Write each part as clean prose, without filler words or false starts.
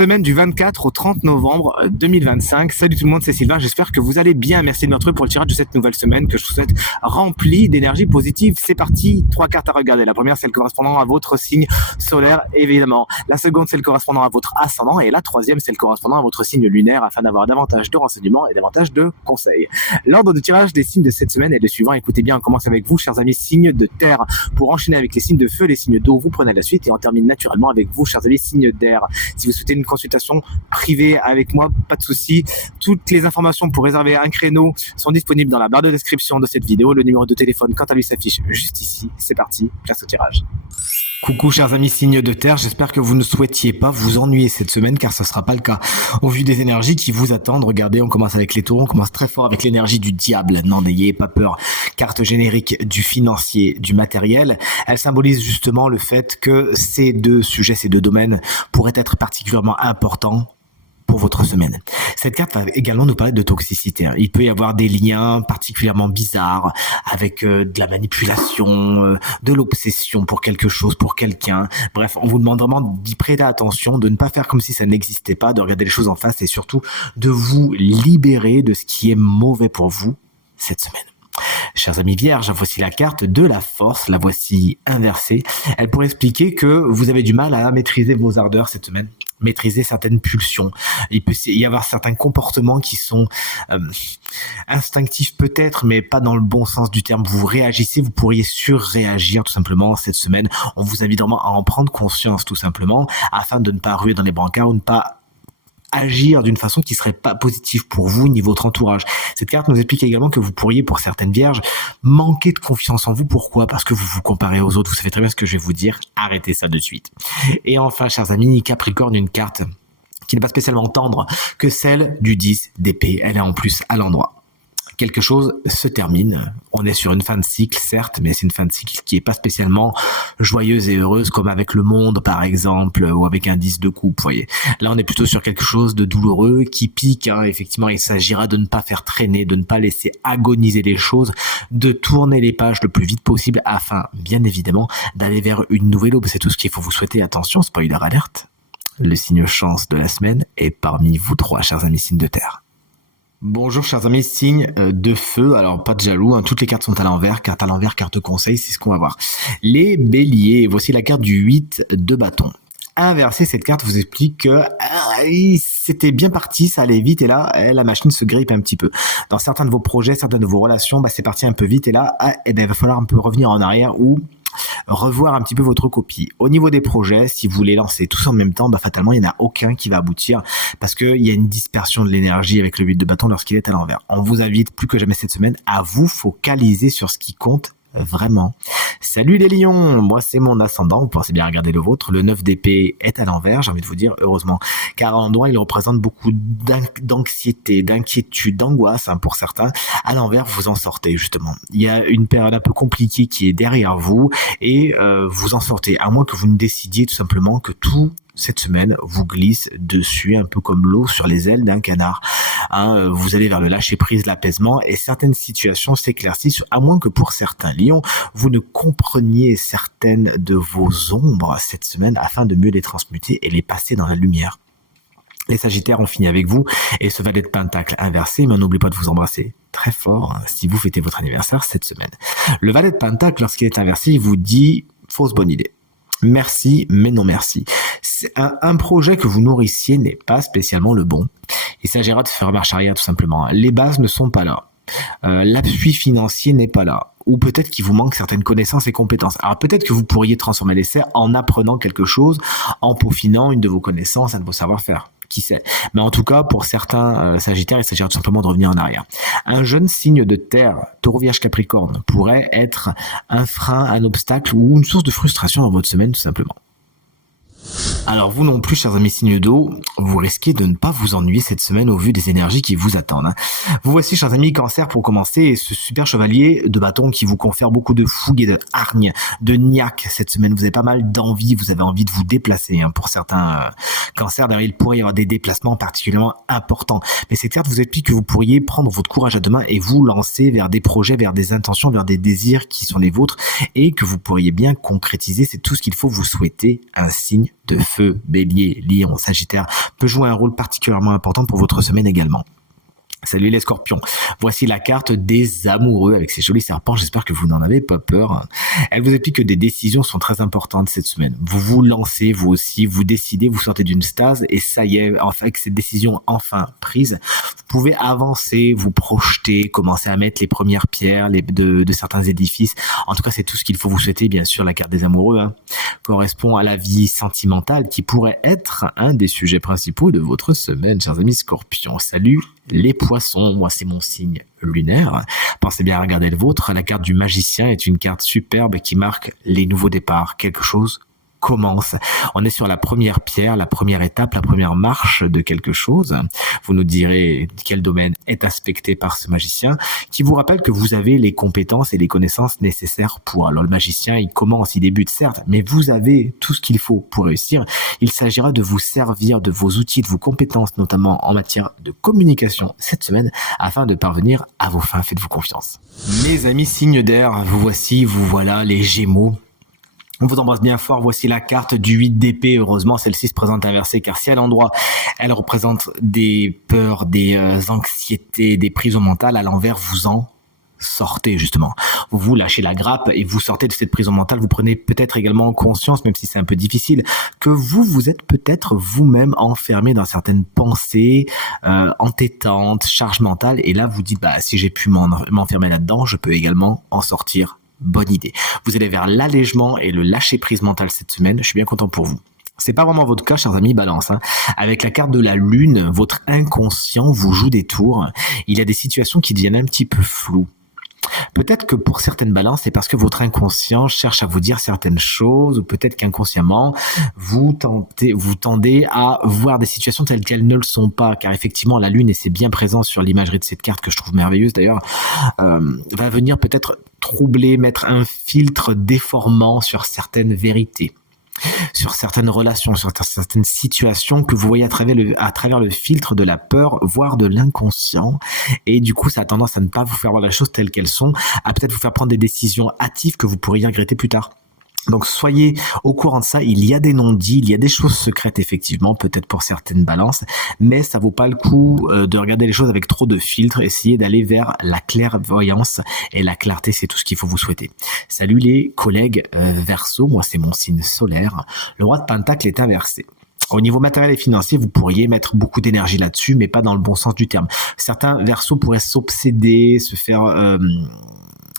semaine du 24 au 30 novembre 2025. Salut tout le monde, c'est Sylvain, j'espère que vous allez bien. Merci de me retrouver pour le tirage de cette nouvelle semaine que je vous souhaite remplie d'énergie positive. C'est parti, 3 cartes à regarder. La première, celle correspondant à votre signe solaire, évidemment. La seconde, celle correspondant à votre ascendant. Et la troisième, celle correspondant à votre signe lunaire afin d'avoir davantage de renseignements et davantage de conseils. L'ordre de tirage des signes de cette semaine est le suivant. Écoutez bien, on commence avec vous, chers amis, signes de terre. Pour enchaîner avec les signes de feu, les signes d'eau, vous prenez la suite et on termine naturellement avec vous, chers amis, signes d'air. Si vous souhaitez une consultation privée avec moi, pas de souci. Toutes les informations pour réserver un créneau sont disponibles dans la barre de description de cette vidéo. Le numéro de téléphone, quant à lui, s'affiche juste ici. C'est parti, place au tirage. Coucou chers amis signes de terre, j'espère que vous ne souhaitiez pas vous ennuyer cette semaine car ce ne sera pas le cas. Au vu des énergies qui vous attendent, regardez, on commence avec les taureaux, on commence très fort avec l'énergie du diable. Non, n'ayez pas peur. Carte générique du financier, du matériel. Elle symbolise justement le fait que ces deux sujets, ces deux domaines pourraient être particulièrement importants pour votre semaine. Cette carte va également nous parler de toxicité. Il peut y avoir des liens particulièrement bizarres avec de la manipulation, de l'obsession pour quelque chose, pour quelqu'un. Bref, on vous demande vraiment d'y prêter attention, de ne pas faire comme si ça n'existait pas, de regarder les choses en face et surtout de vous libérer de ce qui est mauvais pour vous cette semaine. Chers amis vierges, voici la carte de la force, la voici inversée. Elle pourrait expliquer que vous avez du mal à maîtriser vos ardeurs cette semaine, maîtriser certaines pulsions. Il peut y avoir certains comportements qui sont instinctifs peut-être, mais pas dans le bon sens du terme. Vous réagissez, vous pourriez surréagir tout simplement cette semaine. On vous invite vraiment à en prendre conscience tout simplement, afin de ne pas ruer dans les brancards ou ne pas agir d'une façon qui serait pas positive pour vous ni votre entourage. Cette carte nous explique également que vous pourriez, pour certaines vierges, manquer de confiance en vous. Pourquoi ? Parce que vous vous comparez aux autres. Vous savez très bien ce que je vais vous dire. Arrêtez ça de suite. Et enfin, chers amis, Capricorne, une carte qui n'est pas spécialement tendre que celle du 10 d'épée. Elle est en plus à l'endroit. Quelque chose se termine. On est sur une fin de cycle, certes, mais c'est une fin de cycle qui est pas spécialement joyeuse et heureuse, comme avec le monde, par exemple, ou avec un 10 de coupe, vous voyez. Là, on est plutôt sur quelque chose de douloureux, qui pique, Effectivement, il s'agira de ne pas faire traîner, de ne pas laisser agoniser les choses, de tourner les pages le plus vite possible afin, bien évidemment, d'aller vers une nouvelle aube. C'est tout ce qu'il faut vous souhaiter. Attention, spoiler alerte. Le signe chance de la semaine est parmi vous trois, chers amis signes de terre. Bonjour chers amis, signe de feu, alors pas de jaloux, toutes les cartes sont à l'envers, carte à l'envers, carte conseil, c'est ce qu'on va voir. Les béliers, voici la carte du 8 de bâton. Inversé, cette carte vous explique que c'était bien parti, ça allait vite et là, la machine se grippe un petit peu. Dans certains de vos projets, certaines de vos relations, c'est parti un peu vite et là, il va falloir un peu revenir en arrière ou revoir un petit peu votre copie. Au niveau des projets, si vous les lancez tous en même temps, fatalement, il n'y en a aucun qui va aboutir parce qu'il y a une dispersion de l'énergie avec le 8 de bâton lorsqu'il est à l'envers. On vous invite plus que jamais cette semaine à vous focaliser sur ce qui compte vraiment. Salut les lions, moi c'est mon ascendant, vous pensez bien regarder le vôtre. Le 9 d'épée est à l'envers, j'ai envie de vous dire heureusement, car à l'endroit il représente beaucoup d'anxiété, d'inquiétude, d'angoisse pour certains. À l'envers vous en sortez justement. Il y a une période un peu compliquée qui est derrière vous et vous en sortez, à moins que vous ne décidiez tout simplement que tout cette semaine vous glisse dessus un peu comme l'eau sur les ailes d'un canard. Vous allez vers le lâcher prise, l'apaisement et certaines situations s'éclaircissent, à moins que pour certains lions, vous ne compreniez certaines de vos ombres cette semaine afin de mieux les transmuter et les passer dans la lumière. Les Sagittaires ont fini avec vous et ce valet de pentacle inversé, mais n'oubliez pas de vous embrasser très fort si vous fêtez votre anniversaire cette semaine. Le valet de pentacle, lorsqu'il est inversé, il vous dit fausse bonne idée. Merci, mais non merci. C'est un projet que vous nourrissiez n'est pas spécialement le bon. Il s'agira de faire marche arrière tout simplement. Les bases ne sont pas là. L'appui financier n'est pas là. Ou peut-être qu'il vous manque certaines connaissances et compétences. Alors peut-être que vous pourriez transformer l'essai en apprenant quelque chose, en peaufinant une de vos connaissances, un de vos savoir-faire. Qui sait. Mais en tout cas, pour certains Sagittaires, il s'agira tout simplement de revenir en arrière. Un jeune signe de terre, Taureau, Vierge, Capricorne, pourrait être un frein, un obstacle ou une source de frustration dans votre semaine, tout simplement. Alors vous non plus, chers amis signes d'eau, vous risquez de ne pas vous ennuyer cette semaine au vu des énergies qui vous attendent. Vous voici, chers amis Cancer, pour commencer, ce super chevalier de bâton qui vous confère beaucoup de fougue et de hargne, de niaque cette semaine. Vous avez pas mal d'envie, vous avez envie de vous déplacer. Pour certains Cancers, d'ailleurs, il pourrait y avoir des déplacements particulièrement importants. Mais cette carte vous explique que vous pourriez prendre votre courage à deux mains et vous lancer vers des projets, vers des intentions, vers des désirs qui sont les vôtres et que vous pourriez bien concrétiser. C'est tout ce qu'il faut vous souhaiter, un signe de de feu, bélier, lion, sagittaire, peut jouer un rôle particulièrement important pour votre semaine également. Salut les scorpions, voici la carte des amoureux avec ces jolis serpents, j'espère que vous n'en avez pas peur. Elle vous explique que des décisions sont très importantes cette semaine. Vous vous lancez, vous aussi, vous décidez, vous sortez d'une stase et ça y est, enfin, avec cette décision enfin prise, vous pouvez avancer, vous projeter, commencer à mettre les premières pierres de certains édifices. En tout cas, c'est tout ce qu'il faut vous souhaiter, bien sûr, la carte des amoureux correspond à la vie sentimentale qui pourrait être un des sujets principaux de votre semaine, chers amis scorpions. Salut les poissons, moi c'est mon signe lunaire. Pensez bien à regarder le vôtre. La carte du magicien est une carte superbe qui marque les nouveaux départs. Quelque chose commence. On est sur la première pierre, la première étape, la première marche de quelque chose. Vous nous direz quel domaine est aspecté par ce magicien, qui vous rappelle que vous avez les compétences et les connaissances nécessaires pour. Alors le magicien, il commence, il débute certes, mais vous avez tout ce qu'il faut pour réussir. Il s'agira de vous servir de vos outils, de vos compétences, notamment en matière de communication cette semaine, afin de parvenir à vos fins. Faites-vous confiance. Mes amis signes d'air, vous voici, vous voilà les Gémeaux. On vous embrasse bien fort. Voici la carte du 8 d'épée. Heureusement, celle-ci se présente inversée, car si à l'endroit, elle représente des peurs, des anxiétés, des prisons mentales, à l'envers, vous en sortez justement. Vous lâchez la grappe et vous sortez de cette prison mentale. Vous prenez peut-être également conscience, même si c'est un peu difficile, que vous êtes peut-être vous-même enfermé dans certaines pensées entêtantes, charges mentales. Et là, vous dites, si j'ai pu m'enfermer là-dedans, je peux également en sortir. Bonne idée. Vous allez vers l'allègement et le lâcher-prise mental cette semaine. Je suis bien content pour vous. C'est pas vraiment votre cas, chers amis Balance. Avec la carte de la Lune, votre inconscient vous joue des tours. Il y a des situations qui deviennent un petit peu floues. Peut-être que pour certaines balances, c'est parce que votre inconscient cherche à vous dire certaines choses, ou peut-être qu'inconsciemment, vous tendez à voir des situations telles qu'elles ne le sont pas, car effectivement, la Lune, et c'est bien présent sur l'imagerie de cette carte que je trouve merveilleuse d'ailleurs, va venir peut-être troubler, mettre un filtre déformant sur certaines vérités, sur certaines relations, sur certaines situations que vous voyez à travers le filtre de la peur, voire de l'inconscient. Et du coup, ça a tendance à ne pas vous faire voir les choses telles qu'elles sont, à peut-être vous faire prendre des décisions hâtives que vous pourriez regretter plus tard. Donc soyez au courant de ça, il y a des non-dits, il y a des choses secrètes effectivement, peut-être pour certaines balances, mais ça vaut pas le coup de regarder les choses avec trop de filtres, essayez d'aller vers la clairvoyance et la clarté, c'est tout ce qu'il faut vous souhaiter. Salut les collègues Verseau, moi c'est mon signe solaire, le roi de Pentacle est inversé. Au niveau matériel et financier, vous pourriez mettre beaucoup d'énergie là-dessus, mais pas dans le bon sens du terme. Certains Verseaux pourraient s'obséder, se faire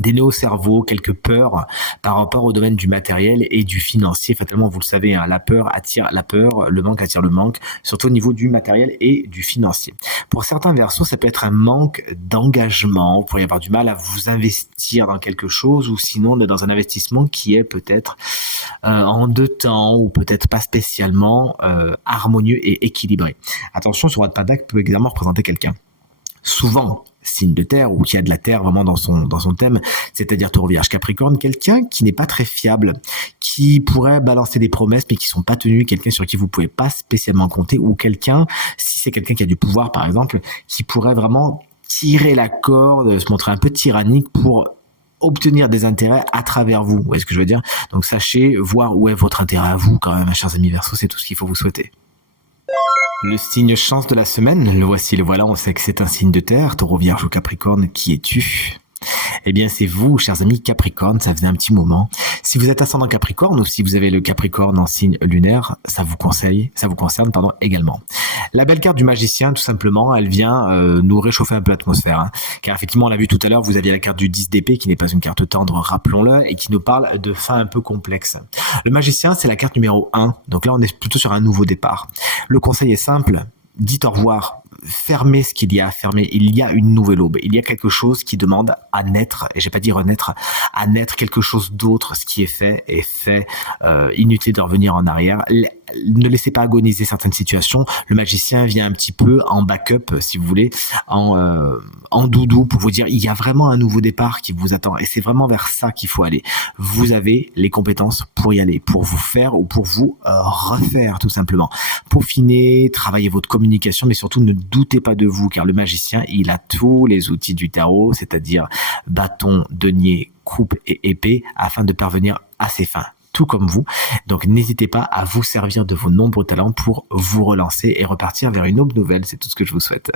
des nœuds au cerveau, quelques peurs par rapport au domaine du matériel et du financier. Fatalement, vous le savez, la peur attire la peur, le manque attire le manque, surtout au niveau du matériel et du financier. Pour certains Verseaux, ça peut être un manque d'engagement. Vous pourriez avoir du mal à vous investir dans quelque chose ou sinon dans un investissement qui est peut-être en deux temps ou peut-être pas spécialement harmonieux et équilibré. Attention, ce roi de Pentacle peut également représenter quelqu'un. Souvent, signe de terre ou qui a de la terre vraiment dans son thème, c'est-à-dire Taureau, Vierge, Capricorne, quelqu'un qui n'est pas très fiable, qui pourrait balancer des promesses mais qui sont pas tenues, quelqu'un sur qui vous pouvez pas spécialement compter ou quelqu'un, si c'est quelqu'un qui a du pouvoir par exemple, qui pourrait vraiment tirer la corde, se montrer un peu tyrannique pour obtenir des intérêts à travers vous. Vous voyez ce que je veux dire? Donc sachez voir où est votre intérêt à vous quand même, chers amis Verseaux, c'est tout ce qu'il faut vous souhaiter. Le signe chance de la semaine, le voici, le voilà, on sait que c'est un signe de terre, Taureau, Vierge ou Capricorne, qui es-tu? Eh bien, c'est vous, chers amis Capricorne, ça faisait un petit moment. Si vous êtes ascendant Capricorne ou si vous avez le Capricorne en signe lunaire, ça vous concerne également. La belle carte du magicien, tout simplement, elle vient nous réchauffer un peu l'atmosphère. Car effectivement, on l'a vu tout à l'heure, vous aviez la carte du 10 d'épée, qui n'est pas une carte tendre, rappelons-le, et qui nous parle de fins un peu complexes. Le magicien, c'est la carte numéro 1, donc là, on est plutôt sur un nouveau départ. Le conseil est simple, dites au revoir. Fermez ce qu'il y a à fermer. Il y a une nouvelle aube. Il y a quelque chose qui demande à naître, et j'ai pas dit renaître, à naître quelque chose d'autre. Ce qui est fait est fait. Inutile de revenir en arrière. Ne laissez pas agoniser certaines situations. Le magicien vient un petit peu en backup, si vous voulez, en doudou pour vous dire il y a vraiment un nouveau départ qui vous attend. Et c'est vraiment vers ça qu'il faut aller. Vous avez les compétences pour y aller, pour vous faire ou pour vous refaire tout simplement. Peaufiner, travailler votre communication, mais surtout ne doutez pas de vous, car le magicien, il a tous les outils du tarot, c'est-à-dire bâton, denier, coupe et épée, afin de parvenir à ses fins. tout comme vous. Donc n'hésitez pas à vous servir de vos nombreux talents pour vous relancer et repartir vers une aube nouvelle. C'est tout ce que je vous souhaite.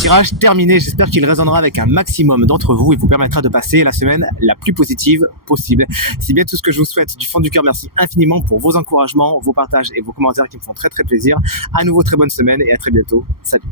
Tirage terminé, j'espère qu'il résonnera avec un maximum d'entre vous et vous permettra de passer la semaine la plus positive possible. C'est bien tout ce que je vous souhaite du fond du cœur. Merci infiniment pour vos encouragements, vos partages et vos commentaires qui me font très très plaisir. À nouveau, très bonne semaine et à très bientôt. Salut.